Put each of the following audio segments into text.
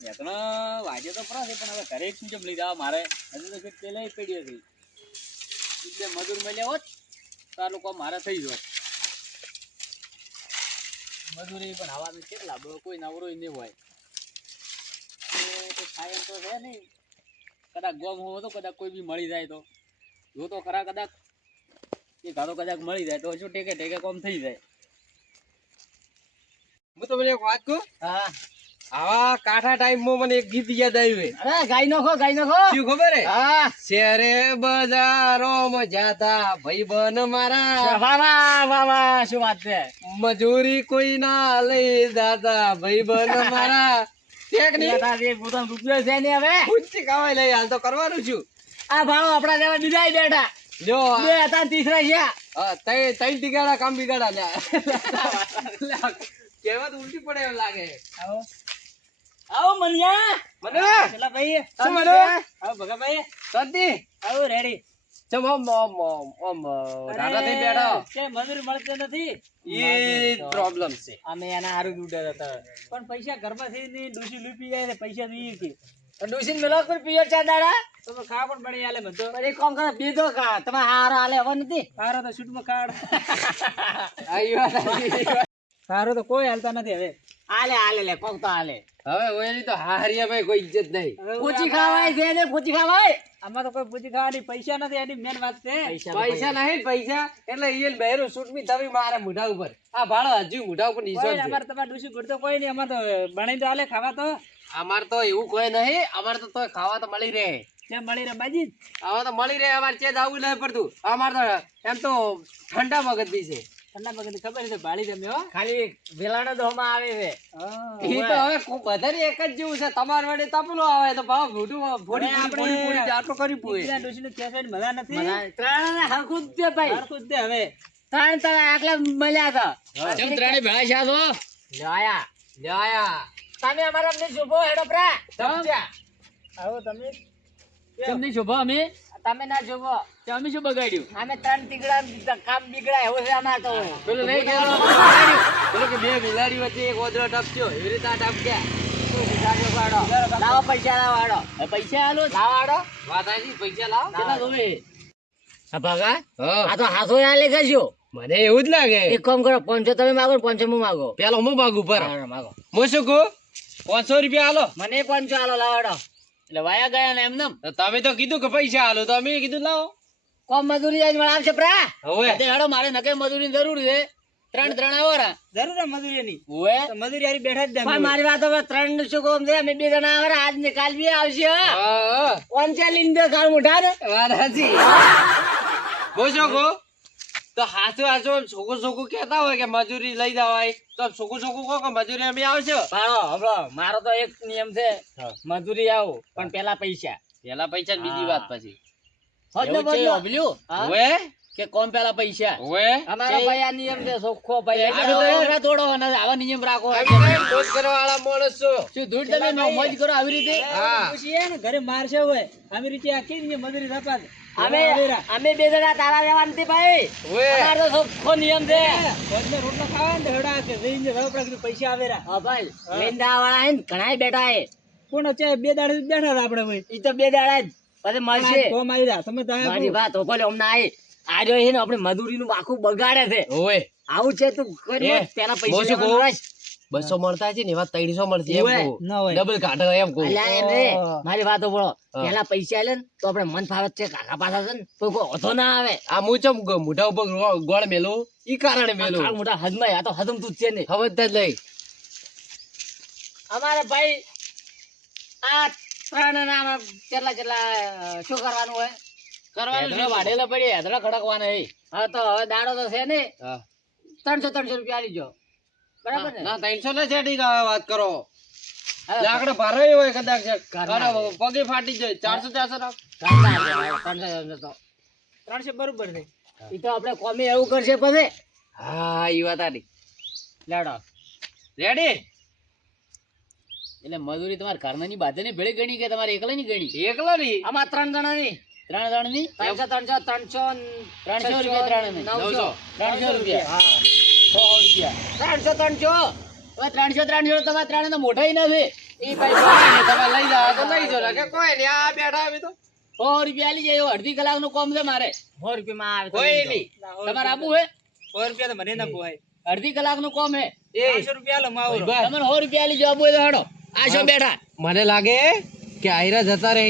યાતના વાગે તો પરા છે પણ હવે ઘરે શું જમ લઈ જવા મારે હજુ તો કંઈક પેલા પડ્યો છે એટલે મજૂર મળ્યા હોત તો આ લોકો મારે થઈ જોત મજૂરી પણ હવાનું કેટલા કોઈ નવરો નહીં હોય તો થાય એમ તો છે નહીં કદાચ ગોમ હોવો તો કદાચ કોઈ બી મળી જાય તો જો તો ખરા કદાચ એ ઘારો કદાચ મળી જાય તો શું ટેકે ટેકે કોમ થઈ જાય હું તમને એક વાત કહું હા આવા કાઠા ટાઈમમાં મને એક ગીત યાદ આવ્યું અરે ગાઈ નાખો શું ખબર હે હા શેરે બજારોમાં જાતા ભાઈબંધ મારા વાહ વાહ વાહ વાહ શું વાત છે મજૂરી કોઈ ના લઈ જાતા ભાઈબંધ મારા પોતાનો રૂપિયો છે ને હવે ઊંચી કમાઈ લઈ હાલ તો કરવાનું છું આ ભાવ આપડા જેવા બીજા બેઠા જો બે હતા ત્રીસરા છે હા તઈ ટીગાડા કામ બિગાડા કેવા તો ઉલટી પડે એમ લાગે આવો આવો મનિયા મને પેલા ભાઈ શું મને આવો ભગા ભાઈ સતી આવો રેડી ચમ ઓમ દાદા થઈ બેઠો કે મજૂરી મળતી નથી એ પ્રોબ્લેમ છે અમે એના હારું ઉડ્યા હતા પણ પૈસા ઘરમાં થી ની ડોસી લૂપી જાય ને પૈસા જોઈએ કે ડોસીન મેલો પર પિયર ચા દાડા તો ખાવા પણ પડી આલે બધો પર એક કામ કરે બીજો કા તમે હારો હાલે હવે નથી હારો તો શૂટ માં કાઢ આયો હારો તો કોઈ હાલતા નથી હવે હાલે હાલે લે કોક તો હાલે હવે ઓયની તો હારિયા ભાઈ કોઈ ઇજ્જત નહીં પૂછી ખાવાય છે ને પૂછી ખાવાય આમાં તો કોઈ પૂછી ખાવાની પૈસા નથી એની મેન વાત છે પૈસા નહીં પૈસા એટલે ઈયન બહેરું શૂટ મી તમે મારા મોઢા ઉપર આ ભાડો હજુ મોઢા ઉપર નીચો છે અમારે તમારે ડોસી ગુડ તો કોઈ નહીં અમારે તો બનાવી તો હાલે ખાવા તો અમાર તો એવું કોઈ નહીં અમાર તો તોય ખાવા તો મળી રહે કેમ મળી રહે બાજી આવા તો મળી રહે અમારે ચેજ આવું નહીં પડતું અમાર તો એમ તો ઠંડા મગજ બી છે ઠંડા પગની ખબર છે ભાળી તમે હો ખાલી વેલાનો દોમાં આવે છે ઈ તો હવે બધાને એક જ જેવું છે તમાર વડે તપલો આવે તો ભાવ મોઢું ફોડી ફોડી આટલું કરી પૂએ ડોસીને કેસવાની મજા નથી ત્રણ હરખું જ છે ભાઈ હરખું જ દે હવે ત્રણ આટલા મળ્યા હતા કેમ ત્રણે ભેળા છે તો લાયા લ્યાયા તમે અમારા અમને શુભો હેડો પ્રા સમજ્યા આવો તમે કેમ નહીં શોભા અમે તમે ના શુભો અમે શું બગાડ્યું અમે ત્રણ તીગડા કામ બીગડા એવું છે અમાર તો પેલું નહીં કેતો પેલું કે બે બિલાડી વચ્ચે એક ઓદરો ટપક્યો એવી રીતે આ ટપક્યા લાવો પૈસા લાવો હાડો પૈસા આલો લાવો હાડો વાત આજી પૈસા લાવ કેટલા જોવે ભગા હા આ તો હાથો ના લે કશો મને એવું જ લાગે એક કામ કરો 500 તમે માગો 500 હું માગો પેલો હું માગું પર હા, માગો હું શું કહું 500 રૂપિયા હાલો મને 500 હાલો લાવો હાડો એટલે વાયા ગયા ને એમને તો તમે તો કીધું કે પૈસા હાલો તો અમે કીધું લાવો કોમ મજૂરી આજ મળે આવશે પ્રા હવે હેડો મારે નકે મજૂરી જરૂર છે ત્રણ આવરા જરૂર મજૂરી ની ઓએ મજૂરી હારી બેઠા જ દે પણ મારી વાત હવે 3 શું કોમ છે અમે બે જણા આવે આજ ને કાલ બી આવશે હા કોનચા લીન દે કાલ મોઢા ને વાત સાચી હું શું કહું તો હાથો હાથો છોકું કહેતા હોય કે મજૂરી લઈ જવાય તો છોકું કહો કે મજૂરી અમે આવશે ભાડો હમણો મારો તો એક નિયમ છે મજૂરી આવો પણ પેલા પૈસા પેલા પૈસા બીજી વાત પછી હોદનો એવું છે, બદલો. ઓબલ્યું? હા? ઓએ કે કોમ પેલા પૈસા ઓએ અમારો ભાઈ આ નિયમ છે ચોખ્ખો ભાઈ તોડો અને આવા નિયમ રાખો દોસ્ત કરવા વાળા માણસ છો શું ધૂળ તમે મોજ કરો આવી રીતે હા. પૂછીએ ને ઘરે મારશે હોય આવી રીતે આખી ને મજૂરી થપાત અમે બે જણા તારા રહેવા નથી ભાઈ ઓએ અમારો તો ચોખ્ખો નિયમ છે રોટલો ખાવા ને હેડા કે જઈને રવપડા કીધું પૈસા આવેરા હા ભાઈ લેંદા વાળા હે ને ઘણાય બેઠા હે કોણ છે બે દાડે બેઠા હતા આપણે ભાઈ ઈ તો બે દાડા જ પછી મળશે કોમ આવી રહ્યા તમે તો મારી વાત ઓપલે હમણાં આઈ આ જો છે ને આપણે મજૂરીનું આખું બગાડે છે ઓએ આવું છે તું કરી એ, પેલા બહુ શું પૈસા કહું? રાખ. 200 મળતા છે ને એવા 300 મળશે એમ ઓએ, કહું ના હોય. ડબલ કાઢો એમ કહું અલ્યા એમ રે ઓહ. મારી વાત ઓપડો હા. પેલા પૈસા લે ને તો આપણે મન ફાવત છે કાકા પાછા છે ને તો કોઈ ઓથો ના આવે આ હું ચમ મોઢા ઉપર ગોળ મેલું ઈ કારણે મેલું આ મોટા હદમાં આ તો હદમ તું જ છે ને હવે જ લઈ અમારે ભાઈ આ ત્રણ ના કેટલા શું કરવાનું હોય કરવાનું હેદરા વાઢેલા પડી હેદરા ખડકવાના હે હા તો હવે દાડો તો છે ને હા 300 રૂપિયા આલીજો બરાબર ને ના 300 ને સેટિંગ વાત કરો હા, લાકડો ભરાય હોય કદાચ ઘરના અરે પગે ફાટી જાય 400 રાખ. ઘરના છે, 300 તો 300 બરોબર છે ઈ તો આપણે કોમી એવું કરશે પછી હા ઈ વાત આની લેડો રેડી એટલે મજૂરી તમારે ઘરનાની બાધેની ભેળી ગણી કે તમારે એકલાની ગણી એકલા ની આમાં 3 જણાની 3 જણની 300 300 રૂપિયા ત્રણને. 900 300 રૂપિયા હા 100 રૂપિયા 300 હવે 300 તમારે ત્રણે તો મોઢા નથી ઈ ભાઈ ગમે ને તમે લઈ જાઓ તો લઈ જાઓ કે કોઈ નહીં આ બેઠા અમે તો 100 રૂપિયા આલી જાય, અડધી કલાકનું કામ છે મારે. 100 રૂપિયામાં આવે તો કોઈ લઈ નહીં તમારે આબુ હે? 100 રૂપિયા તો મને ના પોહાય. અડધી કલાકનું કામ હે. એ 500 રૂપિયા આલો માવો. બસ. તમારે 100 રૂપિયા આલી જવાબ હોય તો હેડો. આ છો બેઠા. મને લાગે કે આયરા જતા રહે.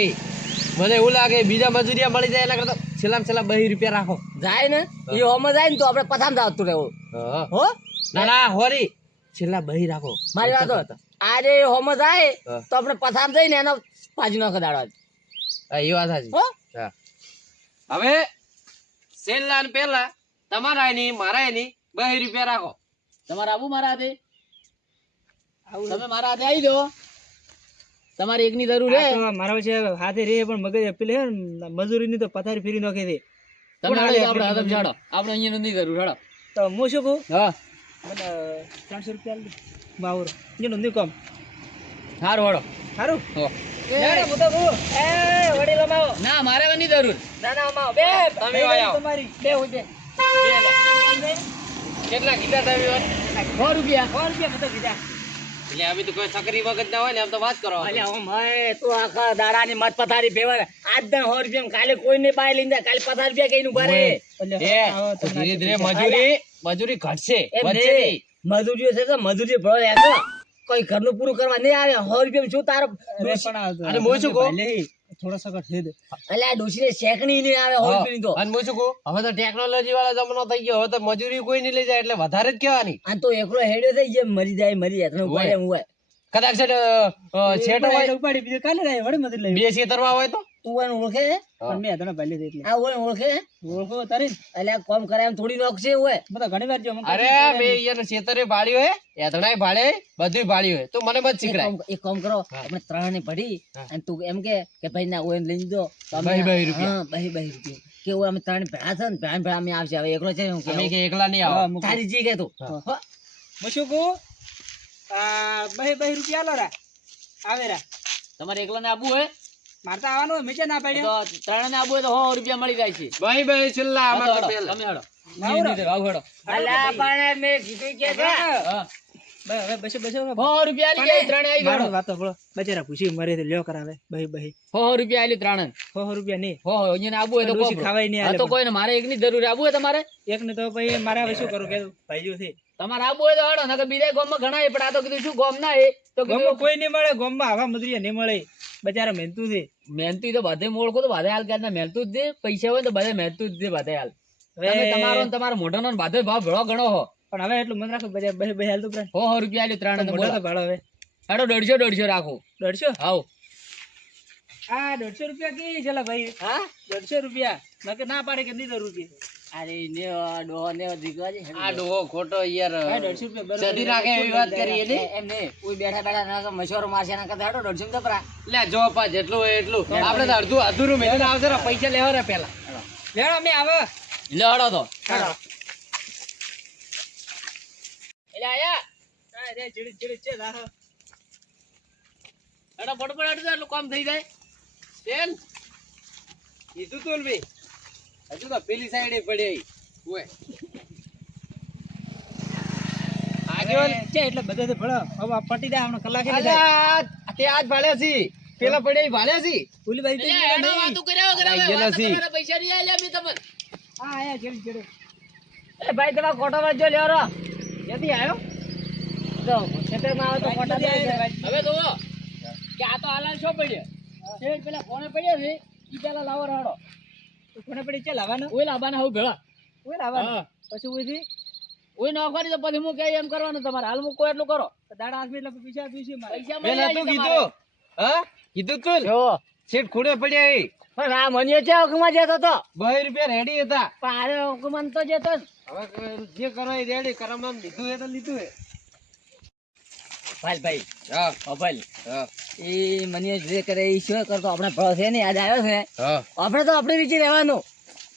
મને એવું લાગે બીજા મજૂરિયા મળી જાય એના કરતા છેલ્લા 20 રૂપિયા રાખો. જાય ને એ હોમાં જાય ને તો આપણે પથામ જાવતું રહેવું હા. હો ના ના હોરી છેલ્લા 20 રાખો. મારી વાત તો આજે હોમાં જાય હા. તો આપણે પથામ જઈને એનો પાજી નાખો દાડો હા, એ વાત સાચી. હો હા. હવે છેલ્લા ને પહેલા તમારા એની મારા એની 20 રૂપિયા રાખો. તમારે આબુ મારા હાથે? તમે મારા હાથે આવી જાઓ. તમારે એકની જરૂર હે. આ તો મારા છે હાથે રે પણ મગજ અપીલ હે ને મજૂરીની તો પથારી ફેરી નાખી દે. તમે હેડો તો આપણે હાથે જાડો. આપણે અહીંયા નથી જરૂર હેડો. તો હું શું કહું હા મને 300 રૂપિયા આલી દે. માવો જેનું નહીં કામ સારું હેડો. સારું હો. લેડો હું તો કહું એ વડીલો માવો ના મારે નથી જરૂર. ના ના માવો બે તમે આવો. તમારી બે હોય બે કેટલા કીધા તમે વાત? 100 રૂપિયા. 100 રૂપિયા બધો કીધા. એટલે અમે તો કોઈ સકરી વખત ના હોય ને આમ તો વાત કરો. અલ્યા ઓમ હે તું આખા દાડાની મત પથારી ફેવર આજ દન 100 રૂપિયા કાલે કોઈ ને પાય લઈને કાલે પથારી રૂપિયા કઈનું ભરે એટલે એ આવો તો તમને ધીરે ધીરે મજૂરી ઘટશે એમ વધશે નહીં. નહીં. મજૂરીઓ છે તો મજૂરી ભરો યાર તો. કોઈ ઘરનું પૂરું કરવા નહીં આવે 100 રૂપિયા શું તારો અરે પણ આ અને હું શું કહું? લે થોડા સકટ દે દે. અલ્યા ડોશીને શેકણી નહીં આવે 100 રૂપિયાની તો અને હું શું કહું? હવે તો ટેકનોલોજી વાળા જમાનો થઈ ગયો. હવે તો મજૂરી કોઈ નહીં લઈ જાય એટલે વધારે જ કહેવાની. આ તો એકલો હેડ્યો થઈ જે મરી જાય એટલું હોય. પડે એમ હોય કદાચ છે ને, છેટો હોય ઉપાડી બીજું કાલે રાય વડે મદદ લઈ. બે ખેતરમાં હોય તો તું એને ઓળખે છે? પણ મેં ધણા ભાલી દે એટલે આ ઓય ઓળખે છે? ઓળખો તારી અલ્યા કોમ કરે એમ થોડી નોખશે હોય બધા ઘણી વાર જો મને અરે બે યાર ખેતરે ભાળ્યો હે એતણાય ભાળે બધું ભાળ્યું હે તું મને મત શીખડાય. એક કામ કરો હા. આપણે ત્રણે પડી હા. અને તું એમ કે ભાઈ ના ઓય લઈ દો તો અમે- બહી રૂપિયા. હા, બહી રૂપિયા કે ઓય અમે ત્રણે ભેળા છે ને ભેળા અમે આવશે હવે એકલો છે હું કે અમે કે એકલા નહીં આવો. હા, મૂકો. તારી જી કે તું હા. હો. હું શું કહું આ બહી રૂપિયા આલો રા આવે રા તમારે એકલાને આબુ હે મારે તો આવવાનું હોય, મેં ચા ના તો પાડ્યો ત્રણેયને આબુ હોય તો 100 રૂપિયા મળી જાય છે. બહી છેલ્લા હા, તો આમાં તો હેડો. પહેલા. તમે હેડો. લાવો રો. નહીં, આવો હેડો. અલ્યા પણ મેં કીધું કે છે હા. હવે બસો 100 રૂપિયા આલી જાય ત્રણે આવી મારો હેડો. વાતો બોલો બચારા પૂછી મરે તો લ્યો કરાવે બહી 100 રૂપિયા આલી ત્રણે. 100 રૂપિયા નહીં 100 અહીંયા આબુ હોય તો ડોશી કોપરો. ખાવાય નહીં હા આલે તો કોઈને મારે એકની જરૂર આબુ હોય તમારે એક ને તો પછી મારે હવે શું કરું કે ભાઈઓ છે તમારે આબુ હોય તો હેડો નકર બીજા ગામમાં ઘણા હે, પણ આ તો કીધું શું ગામ ના હે તો ગામમાં કીધું કોઈ નહીં મળે ગામમાં આવા મજૂરી નહીં મળે બચારા મહેનતું છે મહેનતી તો બધે મોળખો તો બધે હાલ ક્યાં મહેનતું જ દે, પૈસા હોય તો બધે મહેનતું જ દે બધે હાલ. હવે તમે તમારો ને તમારા મોઢાનો ને બધો ભાવ ભેળો ગણો હો. પણ હવે એટલું મન રાખો બજાર બહી હાલતું પ્રાણ 100 રૂપિયા આલી ત્રણે તો મોટા બોલો. તો ભાડો હવે હેડો 150 રાખો. 150 હાવ આ 150 રૂપિયા કે ચલા ભાઈ હા 150 રૂપિયા નકે ના પાડે કે નહીં જરૂર છે અરે ને ડોહો ને દીકરાજી આ ડોહો ખોટો યાર ભાઈ 150 રૂપિયા બરાબર. સદી રાખે એવી વાત કરી એને. એમ નહીં કોઈ બેઠા બેઠા મશોરો મારશે ના કરતા હેડો 150 તો પરા લે જો પા જેટલું હોય એટલું આપણે તો અડધું અધૂરું મેળવીને આવશે ને પૈસા લેવા રે પેલા. લેણો અમે આવે લે હેડો તો. હાલો. એટલે આયા હા રે ચીડી છે દાખો હેડો ફટફટ હેડો તો એટલું કામ થઈ જાય. બેન કીધું તું ને ભાઈ હજુ તો પેલી સાઈડે પડે ઓય આગળ છે એટલે બધે ભળો હવે પટી જાય હમણાં કલાકે નહીં અલ્યા થાય. તે આજ ભાળ્યા છી પેલા પડે ભાળ્યા છી ઓલી બાઈ તો એટલે હેડો વાતું કર્યા વગર હવે ગયેલા વાતો છી. કરવાના પૈસા નહીં આલ્યા મેં તમને. હા આયા ચીડી એ ભાઈ તમે કોટો માં જો લ્યો રો ક્યાંથી આવ્યો તો ખેતરમાં આવે તો કોટા દે હવે તો કે આ તો હાલાલ શો પડ્યા છે પેલા ફોને પડ્યા છે ઈ પેલા લાવો રાડો તો કોને પડી ચાલ આવવાનું ઓય લાબાના હું ભેળા. ઓય આવવાનું હા. પછી ઓયથી ઓય નોકરી તો પછી હું કે એમ કરવાનું તમારે હાલ મૂકો એટલું કરો. તો દાડા હાથમાં એટલે પૈસા આપીશું મારે પૈસા બેન મળી તું જાય કીધું તમારે. હા કીધું તું ને? જો શેઠ ખૂણે પડ્યા એ પણ આ મનિયો છે હુકમાં જતો તો 2 રૂપિયા રેડી હતા. પણ આરે હુકમન તો જતો જ. હવે જે કરો એ રેડી કરમમાં લીધું એ તો લીધું એ. ભાઈ હા ભાઈ હા એ મનિયો જે કરે એ શું કરતો આપણે ભળો છે ને યાદ આવ્યો છે હા આપણે તો આપણે વિચાર રહેવાનું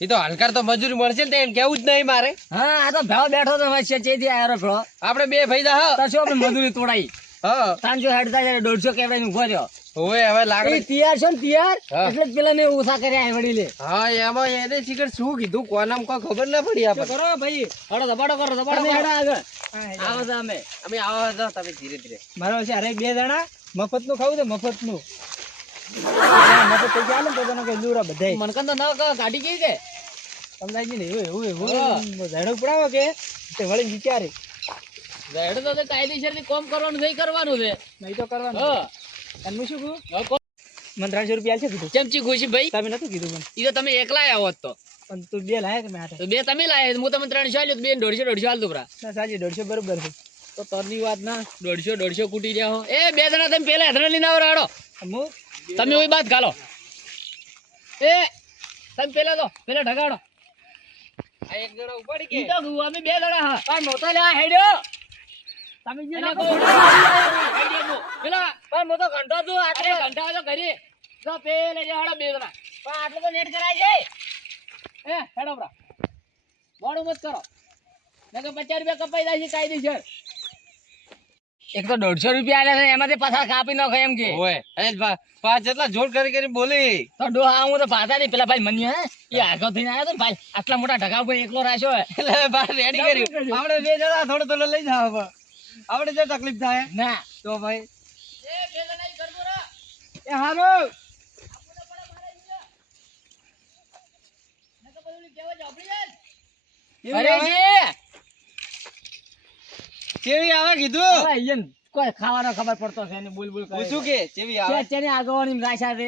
એ તો હલકાર તો મજૂરી મળશે ને એમ કેવું જ નહીં મારે. હા આ તો ભેળો બેઠો તો હવે ચેતી આવ્યો ભેળો આપણે બે ભાઈ દા તો શું આપણે મજૂરી તોડાઈ હા 300 હેડતા જાય 150 કેવડાઈને ઉભો રહ્યો ઓય હવે એ લાકડી તૈયાર છે ને તૈયાર હા. એટલે જ પેલા ને ઓછા કર્યા હે વડીલે હા એમાં એને શીખર શું કીધું કોનામ કોઈ ખબર ના પડી તો આપણને કરો ભાઈ હળો ધબાડો કરો ધબાડો તમે કરો. હેડો આગળ હા, હેડો. આવો તો અમે અમે આવા જાઓ તમે ધીરે ધીરે મારો છે અરે 2 જણા મફતનું ખાવું છે મફતનું મફત થઈ ગયા ને તો તને કઈ દૂરા બધાય મનકન તો ના ગાડી કેવી કે સમજાય ને એવું એવું હા. એવું ઝાડો પડાવો કે તે વળી વિચારે રેડ તો કાયદેસર થી કોમ કરવાનું નહીં કરવાનું છે. નહીં તો કરવાનું હા અને હું શું કહું હવે કોણ મને 300 રૂપિયા છે કીધું ચમચી ખુશી ભાઈ તમે નતું કીધું મને ઈ તો તમે એકલા આયા હોત તો પણ તું 2 લાયા કે મેં હાથે તો બે તમે લાયા હું તમને 300 આલ્યો બે 150 હાલ દુબરા ના સાજી 150 બરોબર છે તો તરની વાત ના 150 કૂટી રહ્યા હો એ બે જણા તમે પેલા હેઠળ લઈને આવો રાડો હું તમે ઓય બાત ગાલો એ તમે પેલા ઢગાડો આ એક જણા ઉપાડી ઈ કે તો અમે બે જણા હા પણ મોતો લે હેડ્યો તમે જે ના કહો પેલા પણ મોતો ઘંટો તું આટલે ઘંટા તો કરી તો પેલે જે હળો બે જણા પણ આટલે તો નેટ કરાય છે એ હેડો બરા મોડું મત કરો નકર 50 રૂપિયા કપાઈ જાય છે કાયદેસર એક તો 150 રૂપિયા આલે છે એમાંથી પાછા કાપી નાખો એમ કે ઓય અરે પાંચ જેટલા જોડ કરી બોલી તો ડોહા હું તો પાછા નહીં પેલા ભાઈ મન્યા હે એ આગળ થઈને આવ્યો તો ને ભાઈ આટલા મોટા ઢગા કોઈ એકલો રાખ્યો હે એટલે બાર રેડી કર્યું આપણે બે જણા થોડો થોડો લઈ જાવ આપણે જો તકલીફ થાય ના તો ભાઈ એ બે જણા ઈ કરજો રા એ હારું અરે જે કેવી આવે કીધું હવે ઈયન કોઈ ખાવાનો ખબર પડતો છે ને બોલ બોલ કરે પૂછું કે કેવી આવે છે ને આગળની રાશા છે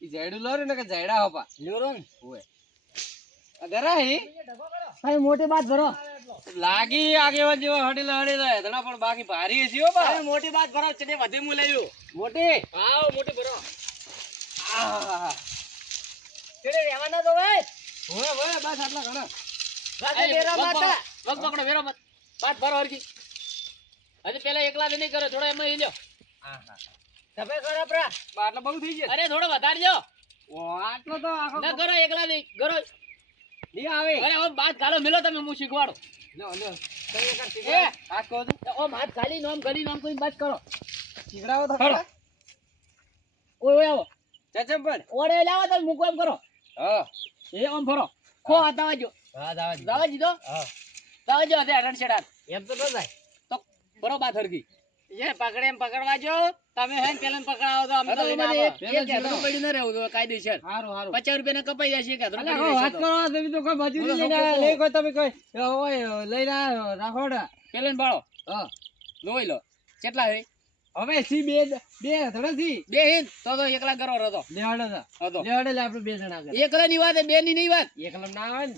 ઈ ઝાડું લો ને કે ઝાડા હોપા લ્યો ને ઓય આ ગરા હી ભાઈ મોટી વાત ભરો લાગી આગેવાન જેવો હડેલા ધણા પણ બાકી ભારી હશે હો બા મોટી વાત ભરો ચને વધે મુ લેયો મોટી આવ મોટી ભરો આહાહા. ચડે રહેવાના તો ભાઈ ઓય ઓય બસ આટલા ઘણા રાતે બેરા માતા વગ પકડો બેરા મત વાત ભરો હરકી હજી પેલા એકલા નહીં કરો થોડો એમાં ઈ લ્યો આહા. તમે કરો પ્રા બા આટલા બહુ થઈ ગયા અરે થોડો વધારજો ઓ આટલો તો આખો ના કરો એકલા નહીં કરો નહીં આવે અરે ઓમ બાત ગાલો મિલો તમે હું શીખવાડો લ્યો લ્યો તમે એક એ શીખડા આ કહો તો ઓમ હાથ ખાલી નોમ કરી નોમ કોઈ બાત કરો શીખડાવો તો હાલો. ઓય ઓય આવો ચચમ પણ ઓડે લાવો તમે મૂકો એમ કરો હા એ ઓમ ભરો ખો આતાવાજો હા દાવા દાવા દીધો હા દાવાજો હતે અટણ છેડા એમ તો ન જાય તો બરો બાત હરકી એ પકડે એમ પકડવા જો તમે હે ને પેલા પકડાવો તો અમે તો એમાં એક હેદરું પડ્યું ન રહેવું તો કાયદેસર હારું હારું 50 રૂપિયા ના કપાઈ જશે કે હેદરું અલા પડી હો રહેશે વાત તો. કરો તમે તો કોઈ મજૂરી બોલો, લઈને બોલો. લે કોઈ તમે કોઈ ઓય લઈને આવ્યો રાખોડા પેલા ને બાળો હા લોઈ લો કેટલા હે હવે સી બે બે થોડા સી બે હિન તો એકલા કરો રતો લેવાડો તો હતો લેવાડે લે આપણે બે જણા કરે એકલા ની વાત હે, બે ની નહીં વાત એકલમ ના આવે ને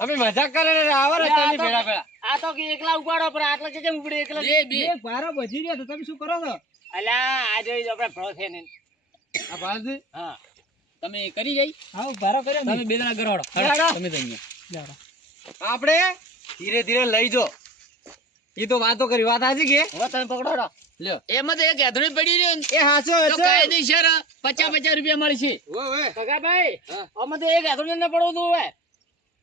અમે મજાક કરે ને આવે ને તમે ભેળા ભેળા આ તો કે એકલા ઉપાડો પણ આટલા છે કેમ ઉપડે એકલા બે બે એક ભારો બચી રહ્યો તો તમે શું કરો છો અલા આ જોઈ આપણે ભરો છે ને આ ભારતી હા તમે કરી જઈ હા ભારો કર્યો તમે બે જણા ગરોડો હેડો. તમે તો અહીંયા લેવડો. આપણે ધીરે ધીરે લઈ જો ઈ તો વાતો કરી વાત હાજી કે હવે તમે પકડો લ્યો એમાં તો એક હેદરું પડી રહ્યો ને એ હાચો તો કાયદેસર 50 રૂપિયા મળશે ઓય કાકાભાઈ હા. આમાં તો એક હેદરું ન પડવું તું હવે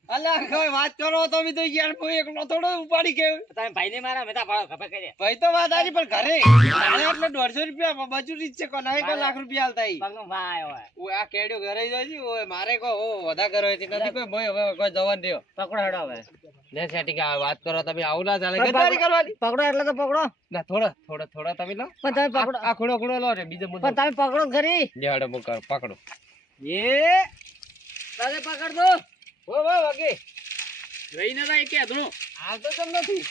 અલા કોઈ વાત કરો તમે તો યાર હું એકલો થોડો ઉપાડી કે તમે ભાઈને મારા મેતા ભાડો ખબર કરે ભાઈ તો વાત હાજી પણ ઘરે ઘરે એટલે 150 રૂપિયા મજૂરી જ છે કોના એક લાખ રૂપિયા હાલતા ઈ પગનો ભાઈ હોય ઓય આ કેડ્યો ઘરે જોજી ઓય મારે કો ઓ વધા કરો હતી નથી કોઈ મોય હવે કોઈ જવાન રહ્યો પકડો હેડો હવે લે સેટિંગ આ વાત કરો તમે આવું ના ચાલે ગદ્દારી કરવાની પકડો એટલે તો પકડો ના થોડા તમે લો પણ તમે પકડો આ ખૂણો ખૂણો લો રે બીજો મુદ્દો પણ તમે પકડો ખરી લેવાડો મુ કર પકડો એ તમે પકડ દો ઓ વા વાગે રહીને ના એક હેદરું હાલ તો તમ નથી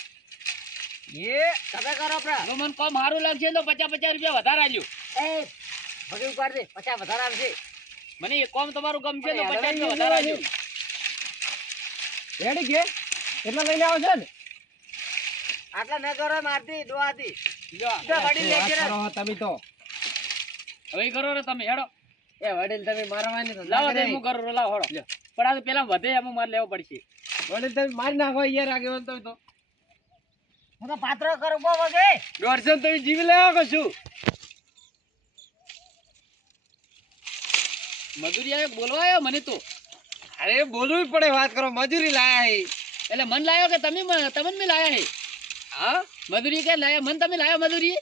એ તમે કરો પ્રા જો મને કોમ સારું લાગશે તો 50 રૂપિયા વધારે આલ્યું એ ભગે ઉપાડ દે 50 વધારે આવશે મને એ કોમ તમારું ગમશે તો 50 રૂપિયા વધારે આલ્યું રેડી કે એટલા લઈને આવો છો ને આટલા ન કરો મારતી ડોહાતી જો વડીલ વાત લેજે કરો તમે તો હવે કરો રે તમે હેડો એ વડીલ તમે મારવાની તો લાવો લાગે તે હું કરું લાવો હેડો પણ આ તો પેલા વધે એમ મારે લેવો પડશે વડીલ તમે મારી નાખો યાર આગેવાન તમે તો હું તો પાત્ર કરો બો વગે 150 તમે જીવ લેવા કો છું મજૂરી આવે બોલવા આવ્યો મને તો અરે બોલવું પડે વાત કરો મજૂરી લાયા હી એટલે મન લાયો કે તમે તમને મે લાયા હે હા મજૂરી કે લાયા મન તમે લાયા મજૂરી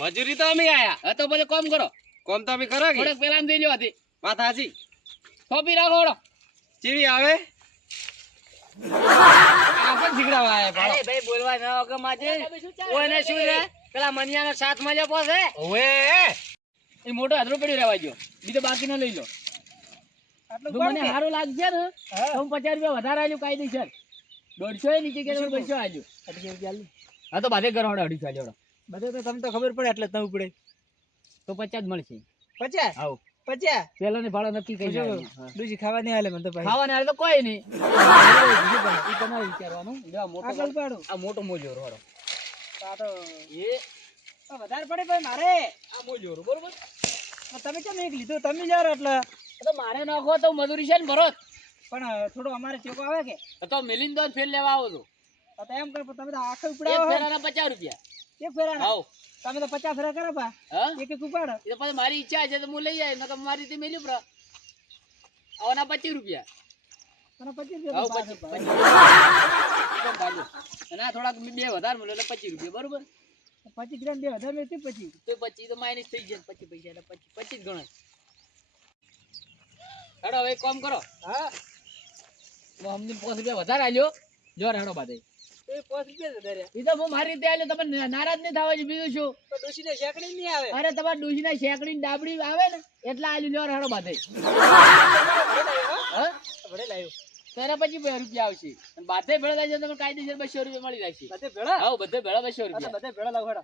મજૂરી તો અમે આયા. હા તો પછી કામ કરો કોમ તો અમે કરો કે થોડેક પેલા દઈ લ્યો હતી વાત હાચી. થોપી રાખો હળો. ચીવી આવે આપણ જીગડાવા આયા ભાળો. અરે ભાઈ બોલવા ન વગર માજે ઓને શું રે પેલા મનિયાનો સાથ મળ્યો પોસે ઓવે એ મોટો હાથરો પડ્યો રહેવા જો બીજો બાકી ન લઈ લો આટલું જો કોણ મને કે? સારું લાગશે ને હા. તો હું 50 રૂપિયા વધારે આલ્યું કાયદેસર 150 નીચે કે 200 આલ્યું અઢીસો રૂપિયા આલું. હા તો બાધે કરો હળો 250 આલ્યો બધે તો તમને તો ખબર પડે એટલે તમે પડે તો 50 જ મળશે 50 આવો 50 પેલો ને ભાડો નક્કી કરી જો, દેવાનું. હા. ડૂસી ખાવા નહીં આલે મને તો ભાઈ ખાવાના હાલે તો કોઈ નહીં એ તમારે વિચારવાનું જો આ મોટો આટલું પાડું આ મોટો મોજો હળો આ તો એ આ વધારે પડે ભાઈ મારે આ મોજો બરોબર તમે કેમ એક લીધું તમે યાર એટલે તો મારે નાખો તો મજૂરી છે ને ભરોત પણ થોડો અમારે ટેકો આવે કે તો મિલિન દો ફેર લેવા આવો તો આ તો એમ કરો પણ તમે તો આખો એક ઉપડાવો હો. ફેરાના 50 રૂપિયા એક ફેરા આવો તમે તો 50 ફેરા કરો પા હા એક એક ઉપાડો એ તો પછી મારી ઈચ્છા છે તો હું લઈ જાય નકર મારી રીતે મેલ્યું પ્રા આવના 25 રૂપિયા અને 25 આવો રૂપિયા 25 અને આ થોડાક બે વધારે મળે એટલે 25 રૂપિયા બરોબર 25 ગ્રામ 2000 મેં 25 તો 25 તો માઇનસ થઈ જાય 25 પૈસા એટલે 25 ગણો હેડો હવે એક કામ કરો હા હું અમને 5 રૂપિયા વધારે આલ્યો જો હેડો બાદે તો એ 5 રૂપિયા જ ધર્યા એ તો હું મારી રીતે આલ્યો તમે નારાજ નહીં થવા જોઈએ બીજું શું તો ડોશીને શેકડી નહીં આવે અરે તમારા ડૂસીના શેકડી ને ડાબડી આવે ને એટલા આલ્યું લ્યો હેડો બાદે હા ભડે લાવ્યો તેના પછી 2 રૂપિયા આવશે અને બાધે ભેળા થાય છે તમે કાયદેસર 200 રૂપિયા મળી જશે બધે ભેળા હા બધે ભેળા 200 આ તો રૂપિયા બધે ભેળા લાવો હેડો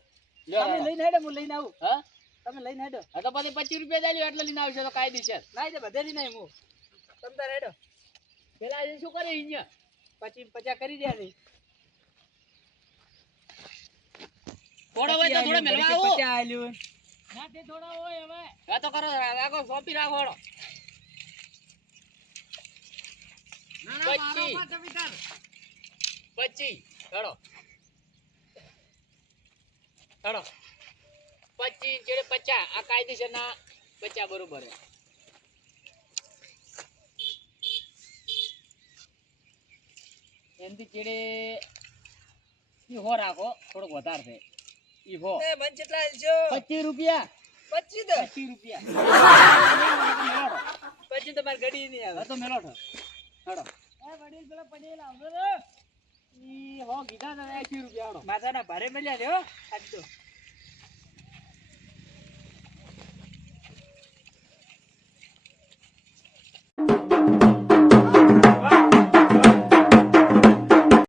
લ્યો તમે હેડો. લઈને હેડો હું લઈને આવું હા તમે લઈને હેડો હા તો પછી 25 રૂપિયા ચાલ્યો એટલે લઈને આવશે તો કાયદેસર ના તે બધે લઈને આવું હું તમે તાર હેડો પેલા આજે શું કરે અહીંયા પછી 50 કરી દે નહીં થોડો હોય તો થોડો મેળવા આવો 50 આલ્યું ના તે થોડો હોય હવે હા તો કરો રાખો સોંપી રાખો હળો. 25 હેડો હેડો 25 ચેડે 50 આ કાયદેસર ના 50 બરોબર છે. એમથી ચેડે ઈ હો રાખો થોડોક વધારે છે ઈ હો એ મન કેટલા આલજો 25 રૂપિયા 25 તો 25 રૂપિયા પછી તમારે ગડી નહીં આવે હા તો મેલોઠો હેડો એ વડીલ પેલા પટેલ આવજો રે ઈ હો કીધા ને 80 રૂપિયા હેડો માથાના ભારે મળ્યા લ્યો આજ તો